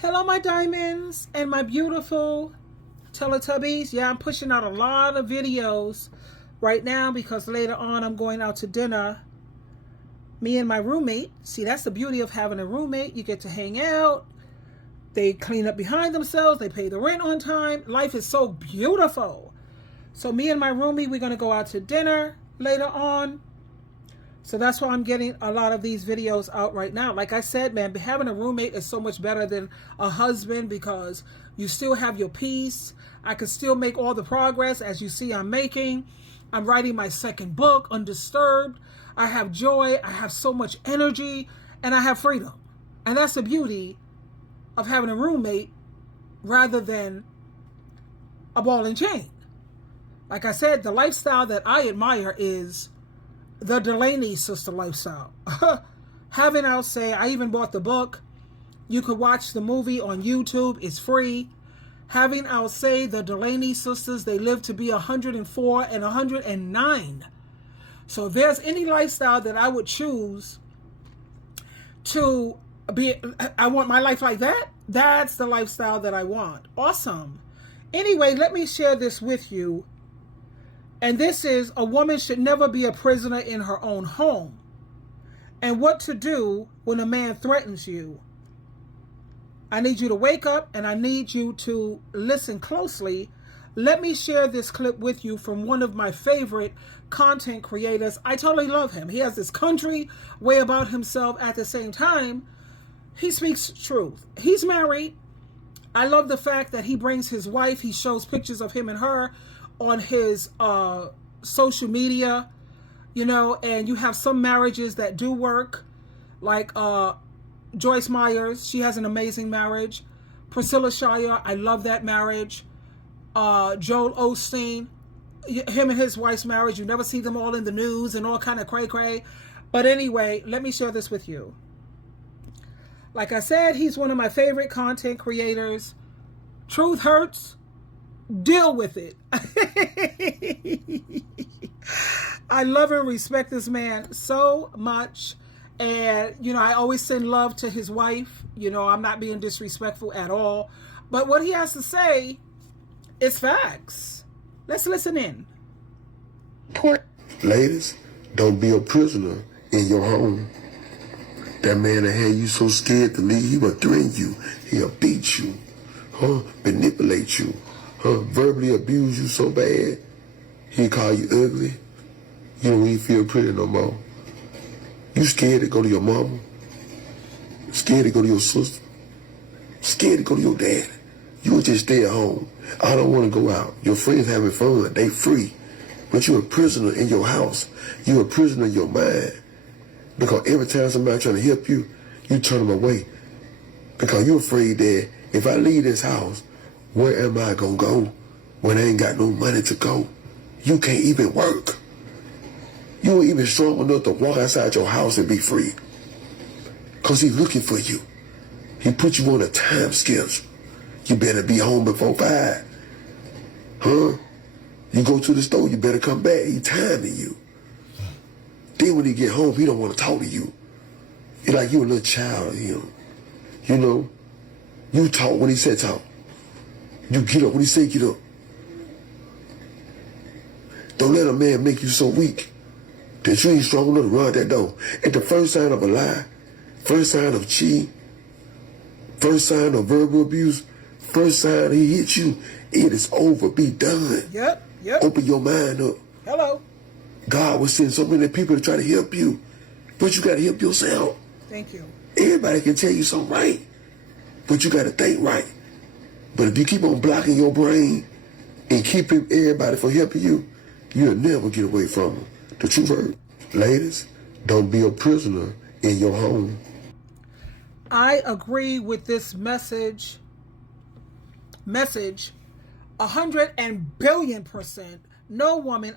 Hello, my diamonds and my beautiful Teletubbies. Yeah, I'm pushing out a lot of videos right now because later on I'm going out to dinner. Me and my roommate. See, that's the beauty of having a roommate. You get to hang out. They clean up behind themselves. They pay the rent on time. Life is so beautiful. So me and my roommate, we're going to go out to dinner later on. So that's why I'm getting a lot of these videos out right now. Like I said, man, having a roommate is so much better than a husband because you still have your peace. I can still make all the progress as you see I'm making. I'm writing my second book, Undisturbed. I have joy. I have so much energy and I have freedom. And that's the beauty of having a roommate rather than a ball and chain. Like I said, the lifestyle that I admire is the Delaney sister lifestyle. Having, I'll say, I even bought the book. You could watch the movie on YouTube. It's free. Having, I'll say, the Delaney sisters, they lived to be 104 and 109. So if there's any lifestyle that I would choose to be, I want my life like that. That's the lifestyle that I want. Awesome. Anyway, let me share this with you. And this is, a woman should never be a prisoner in her own home. And what to do when a man threatens you. I need you to wake up and I need you to listen closely. Let me share this clip with you from one of my favorite content creators. I totally love him. He has this country way about himself. At the same time, he speaks truth. He's married. I love the fact that he brings his wife. He shows pictures of him and her on his social media, you know, and you have some marriages that do work, like Joyce Myers. She has an amazing marriage. Priscilla Shirer, I love that marriage. Joel Osteen, him and his wife's marriage, you never see them all in the news and all kind of cray-cray. But anyway, let me share this with you. Like I said, he's one of my favorite content creators. Truth hurts. Deal with it. I love and respect this man so much. And, you know, I always send love to his wife. You know, I'm not being disrespectful at all. But what he has to say is facts. Let's listen in. Ladies, don't be a prisoner in your home. That man that had you so scared to leave, he will threaten you. He'll beat you, manipulate you, verbally abuse you so bad. He'll call you ugly. You don't even feel pretty no more. You scared to go to your mama, scared to go to your sister, scared to go to your dad. You would just stay at home. I don't want to go out. Your friends having fun, they free. But you're a prisoner in your house. You're a prisoner in your mind. Because every time somebody trying to help you, you turn them away. Because you're afraid that if I leave this house, where am I going to go when I ain't got no money to go? You can't even work. You ain't even strong enough to walk outside your house and be free. Because he's looking for you. He put you on a time schedule. You better be home before 5. You go to the store, you better come back. He timing you. Then when he get home, he don't want to talk to you. It's like you a little child to him. You know, you talk when he said talk. You get up when he say get up. Don't let a man make you so weak that you ain't strong enough to run out that door. At the first sign of a lie, first sign of cheating, first sign of verbal abuse, first sign he hits you, it is over. Be done. Yep. Open your mind up. Hello. God will send so many people to try to help you, but you got to help yourself. Thank you. Everybody can tell you something right, but you got to think right. But if you keep on blocking your brain and keeping everybody from helping you, you'll never get away from them. The truth hurts. Ladies, don't be a prisoner in your home. I agree with this message 100,000,000,000%. No woman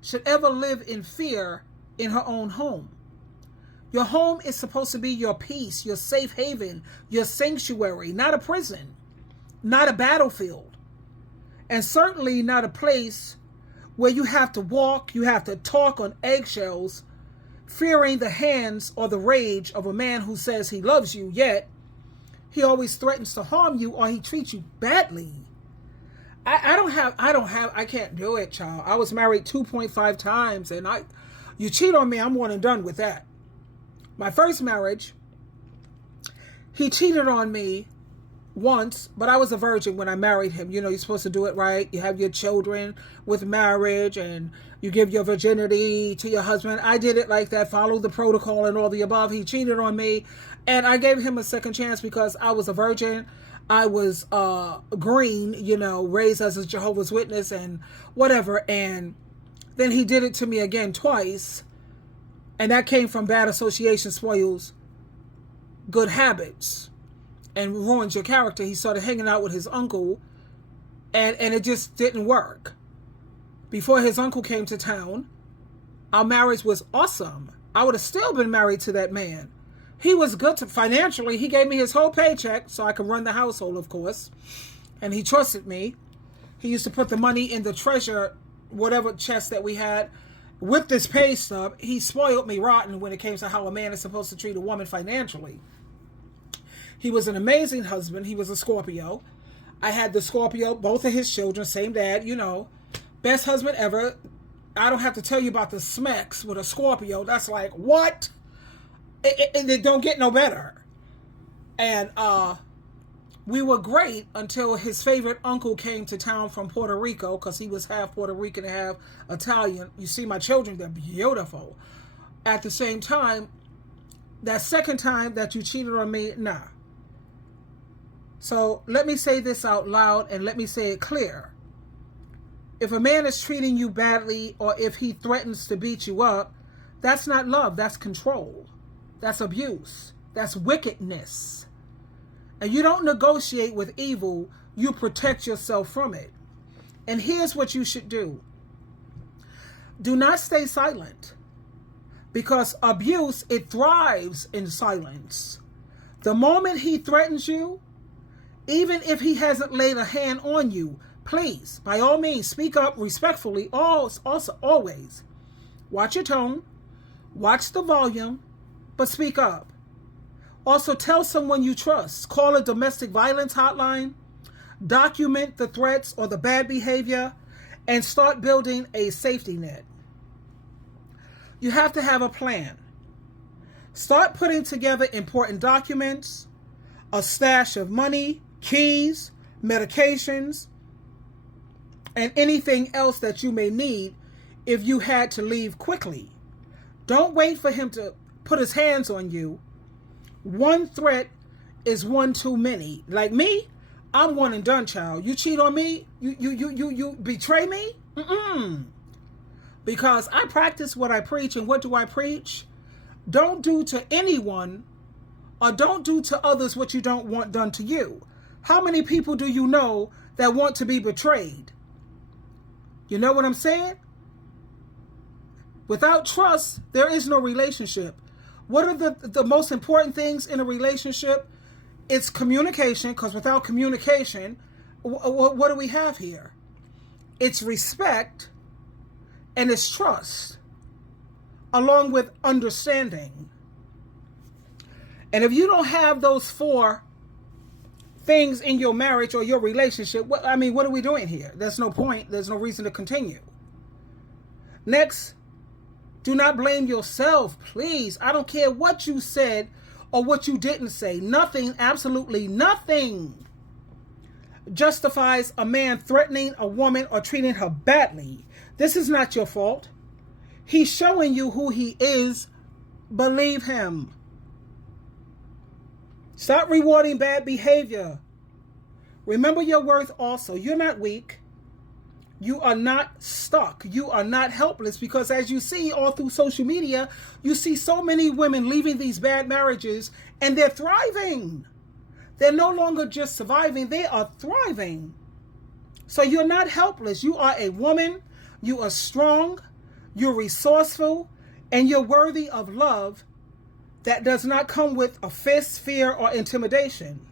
should ever live in fear in her own home. Your home is supposed to be your peace, your safe haven, your sanctuary, not a prison, not a battlefield, and certainly not a place where you have to walk, you have to talk on eggshells, fearing the hands or the rage of a man who says he loves you, yet he always threatens to harm you or he treats you badly. I can't do it, child. I was married 2.5 times, and you cheat on me, I'm one and done with that. My first marriage, he cheated on me once, but I was a virgin when I married him. You know, you're supposed to do it right. You have your children with marriage, and you give your virginity to your husband. I did it like that, followed the protocol and all the above. He cheated on me, and I gave him a second chance because I was a virgin. I was green, you know, raised as a Jehovah's Witness and whatever. And then he did it to me again twice. And that came from bad association spoils good habits and ruins your character. He started hanging out with his uncle, and it just didn't work. Before his uncle came to town, our marriage was awesome. I would have still been married to that man. He was good financially. He gave me his whole paycheck so I could run the household, of course. And he trusted me. He used to put the money in the treasure, whatever chest that we had, with this pay stub. He spoiled me rotten when it came to how a man is supposed to treat a woman financially. He was an amazing husband. He was a Scorpio. I had the Scorpio, both of his children, same dad, you know. Best husband ever. I don't have to tell you about the smacks with a Scorpio. That's like, what? It don't get no better. And we were great until his favorite uncle came to town from Puerto Rico, because he was half Puerto Rican and half Italian. You see my children, they're beautiful. At the same time, that second time that you cheated on me, nah. So let me say this out loud and let me say it clear. If a man is treating you badly or if he threatens to beat you up, that's not love, that's control. That's abuse. That's wickedness. And you don't negotiate with evil, you protect yourself from it. And here's what you should do. Do not stay silent, because abuse, it thrives in silence. The moment he threatens you, even if he hasn't laid a hand on you, please, by all means, speak up respectfully. Also, always watch your tone, watch the volume, but speak up. Also, tell someone you trust. Call a domestic violence hotline. Document the threats or the bad behavior and start building a safety net. You have to have a plan. Start putting together important documents, a stash of money, keys, medications, and anything else that you may need if you had to leave quickly. Don't wait for him to put his hands on you. One threat is one too many. Like me, I'm one and done, child. You cheat on me, you betray me, because I practice what I preach. And what do I preach? Don't do to anyone, or don't do to others what you don't want done to you. How many people do you know that want to be betrayed? You know what I'm saying? Without trust, there is no relationship. What are the most important things in a relationship? It's communication, because without communication, what do we have here? It's respect and it's trust, along with understanding. And if you don't have those four things in your marriage or your relationship, what are we doing here? There's no point. There's no reason to continue. Next, do not blame yourself, please. I don't care what you said or what you didn't say. Nothing, absolutely nothing, justifies a man threatening a woman or treating her badly. This is not your fault. He's showing you who he is. Believe him. Stop rewarding bad behavior. Remember your worth also. You're not weak. You are not stuck. You are not helpless, because as you see all through social media, you see so many women leaving these bad marriages and they're thriving. They're no longer just surviving, they are thriving. So you're not helpless. You are a woman. You are strong. You're resourceful. And you're worthy of love that does not come with a fist, fear, or intimidation.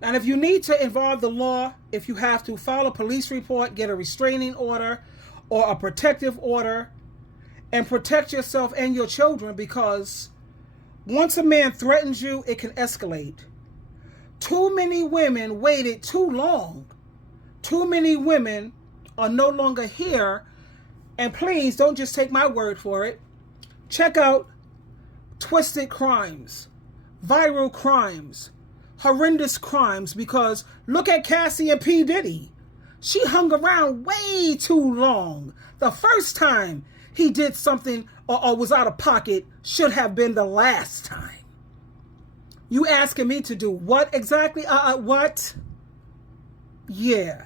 And if you need to involve the law, if you have to, file a police report, get a restraining order or a protective order, and protect yourself and your children, because Once a man threatens you, it can escalate. Too many women waited too long. Too many women are no longer here. And please don't just take my word for it. Check out twisted crimes, viral crimes, horrendous crimes, because look at Cassie and P. Diddy. She hung around way too long. The first time he did something or was out of pocket should have been the last time. You asking me to do what exactly? What? Yeah.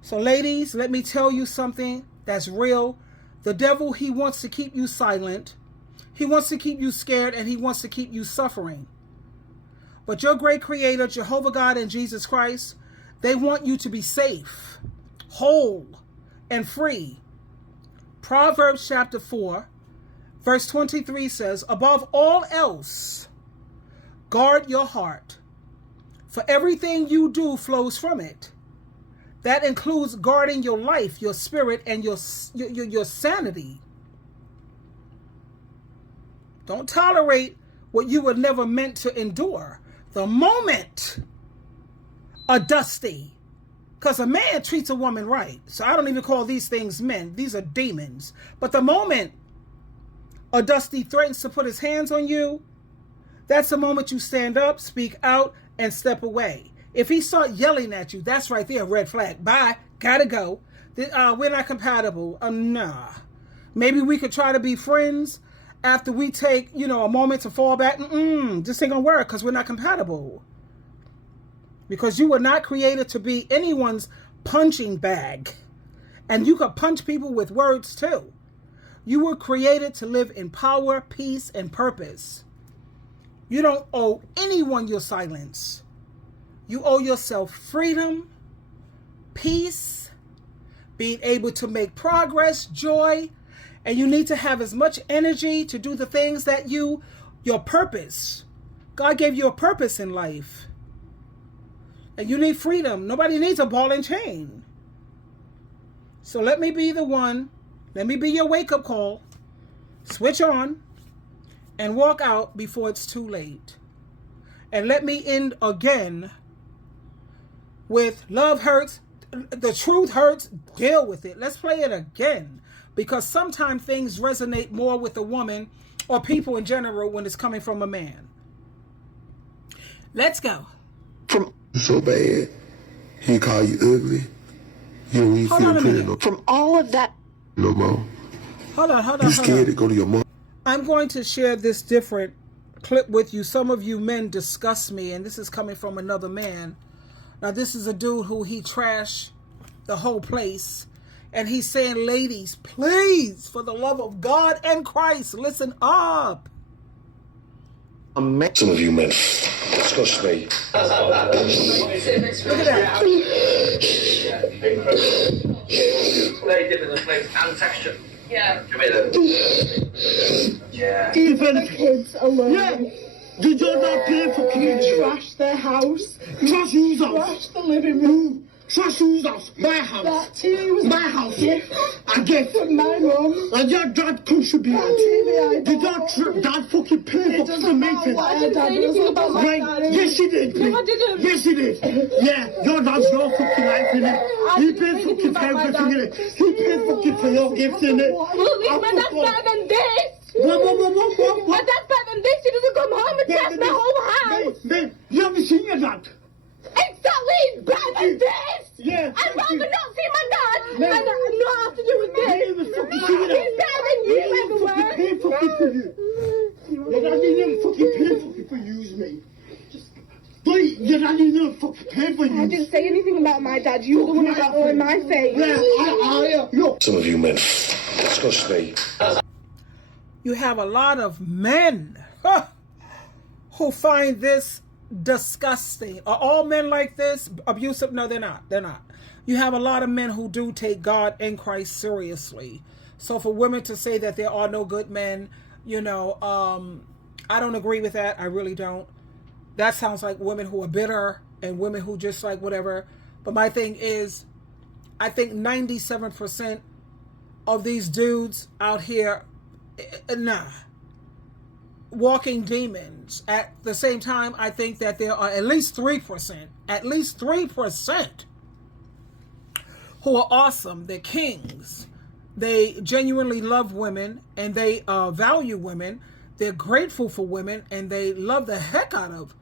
So ladies, let me tell you something that's real. The devil, he wants to keep you silent. He wants to keep you scared, and he wants to keep you suffering. But your great creator, Jehovah God and Jesus Christ, they want you to be safe, whole, and free. Proverbs chapter 4, verse 23 says, above all else, guard your heart, for everything you do flows from it. That includes guarding your life, your spirit, and your sanity. Don't tolerate what you were never meant to endure. The moment a dusty, because a man treats a woman right, so I don't even call these things men. These are demons. But the moment a dusty threatens to put his hands on you, that's the moment you stand up, speak out, and step away. If he start yelling at you, that's right there, red flag. Bye, gotta go. We're not compatible. Nah. Maybe we could try to be friends after we take, a moment to fall back. This ain't gonna work because we're not compatible. Because you were not created to be anyone's punching bag. And you could punch people with words too. You were created to live in power, peace, and purpose. You don't owe anyone your silence. You owe yourself freedom, peace, being able to make progress, joy, and you need to have as much energy to do the things that your purpose. God gave you a purpose in life. And you need freedom. Nobody needs a ball and chain. So let me be the one. Let me be your wake-up call. Switch on and walk out before it's too late. And let me end again with love hurts, the truth hurts, deal with it. Let's play it again, because sometimes things resonate more with a woman or people in general when it's coming from a man. Let's go. From so bad, he call you ugly. You don't even feel pretty From all of that no more. Hold on. You scared to go to your mom. I'm going to share this different clip with you. Some of you men disgust me, and this is coming from another man. Now, this is a dude who he trashed the whole place. And he's saying, ladies, please, for the love of God and Christ, listen up. Some of you men disgust me. Look at that. Very different in place and texture. Yeah. Yeah. Even the kids alone. Yeah. Did you not pay for kids? Trash their house. Trash who's house? Trash the living room. Trash who's house? My house. That TV was My house. gift I get. from my mum. And your dad contributed. That TV I Did bought. your dad fucking pay It for doesn't matter making? what your dad does about my Right? dad. Yes, he did. No, I didn't. Yes, he did. Yeah, your dad's your fucking life, innit? I He didn't paid say anything fucking for about my everything, dad. innit? He paid fucking for your gift, innit? Well, at least my dad's better than this. What? My dad's better than this. He doesn't come home and trash my whole house. Babe, you haven't seen your dad. Exactly. He's better than this. Yeah. I'd rather not see my dad No. and not have to do with You this. didn't even fucking see your dad. He's better than you everywhere. He paid fucking for you. Your dad didn't even fucking pay fucking for you, mate. Wait, your dad didn't even fucking pay for you. I didn't say anything about my dad. You were the one who got all in my face. Yeah, look. Some of you men disgust me. You have a lot of men who find this disgusting. Are all men like this? Abusive? No, they're not. They're not. You have a lot of men who do take God and Christ seriously. So for women to say that there are no good men, I don't agree with that. I really don't. That sounds like women who are bitter and women who just like whatever. But my thing is, I think 97% of these dudes out here, nah. walking demons. At the same time, I think that there are at least 3%, who are awesome. They're kings. They genuinely love women, and they value women. They're grateful for women, and they love the heck out of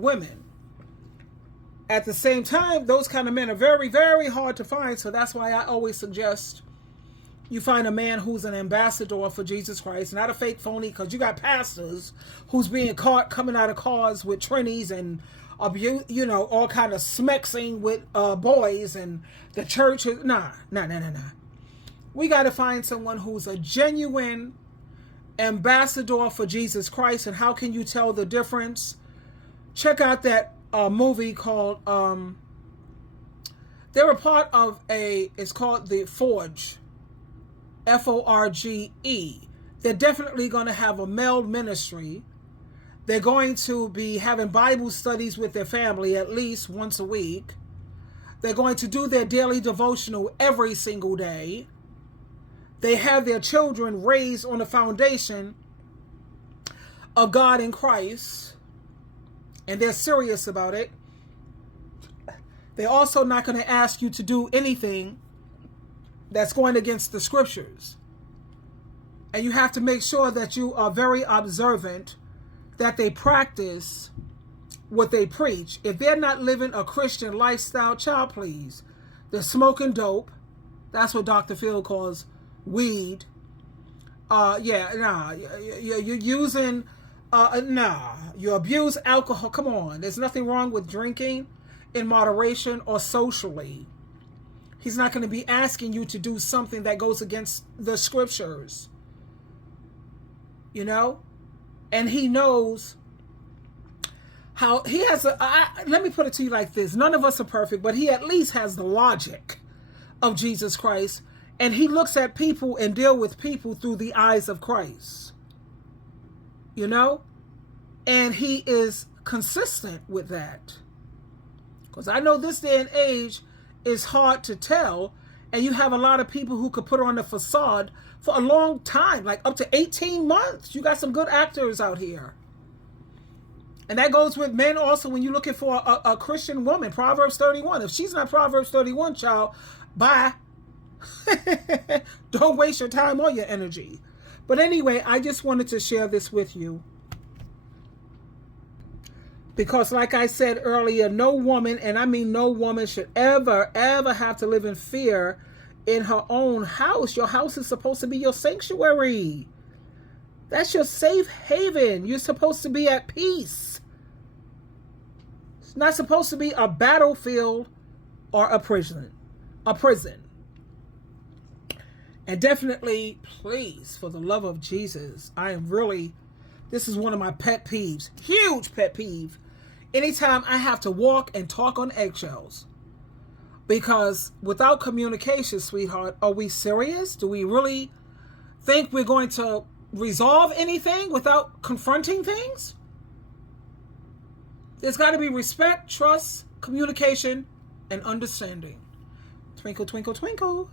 women. At the same time, those kind of men are very, very hard to find. So that's why I always suggest you find a man who's an ambassador for Jesus Christ, not a fake phony, because you got pastors who's being caught coming out of cars with trannies and abuse, all kind of smexing with boys, and the church is nah. We got to find someone who's a genuine ambassador for Jesus Christ. And how can you tell the difference? Check out that movie called they were part of it's called The Forge, Forge. They're definitely going to have a male ministry. They're going to be having Bible studies with their family at least once a week. They're going to do their daily devotional every single day. They have their children raised on the foundation of God in Christ, and they're serious about it. They're also not going to ask you to do anything that's going against the scriptures. And you have to make sure that you are very observant, that they practice what they preach. If they're not living a Christian lifestyle, child, please. They're smoking dope. That's what Dr. Phil calls weed. You're using, you abuse alcohol. Come on. There's nothing wrong with drinking in moderation or socially. He's not going to be asking you to do something that goes against the scriptures. And he knows how he has let me put it to you like this. None of us are perfect, but he at least has the logic of Jesus Christ. And he looks at people and deal with people through the eyes of Christ. And he is consistent with that. Because I know this day and age is hard to tell. And you have a lot of people who could put on a facade for a long time, like up to 18 months. You got some good actors out here. And that goes with men also when you're looking for a Christian woman. Proverbs 31. If she's not Proverbs 31, child, bye. Don't waste your time or your energy. But anyway, I just wanted to share this with you. Because like I said earlier, no woman, and I mean no woman, should ever have to live in fear in her own house. Your house is supposed to be your sanctuary. That's your safe haven. You're supposed to be at peace. It's not supposed to be a battlefield or a prison. And definitely, please, for the love of Jesus, this is one of my pet peeves. Huge pet peeve. Anytime I have to walk and talk on eggshells. Because without communication, sweetheart, are we serious? Do we really think we're going to resolve anything without confronting things? There's got to be respect, trust, communication, and understanding. Twinkle, twinkle, twinkle.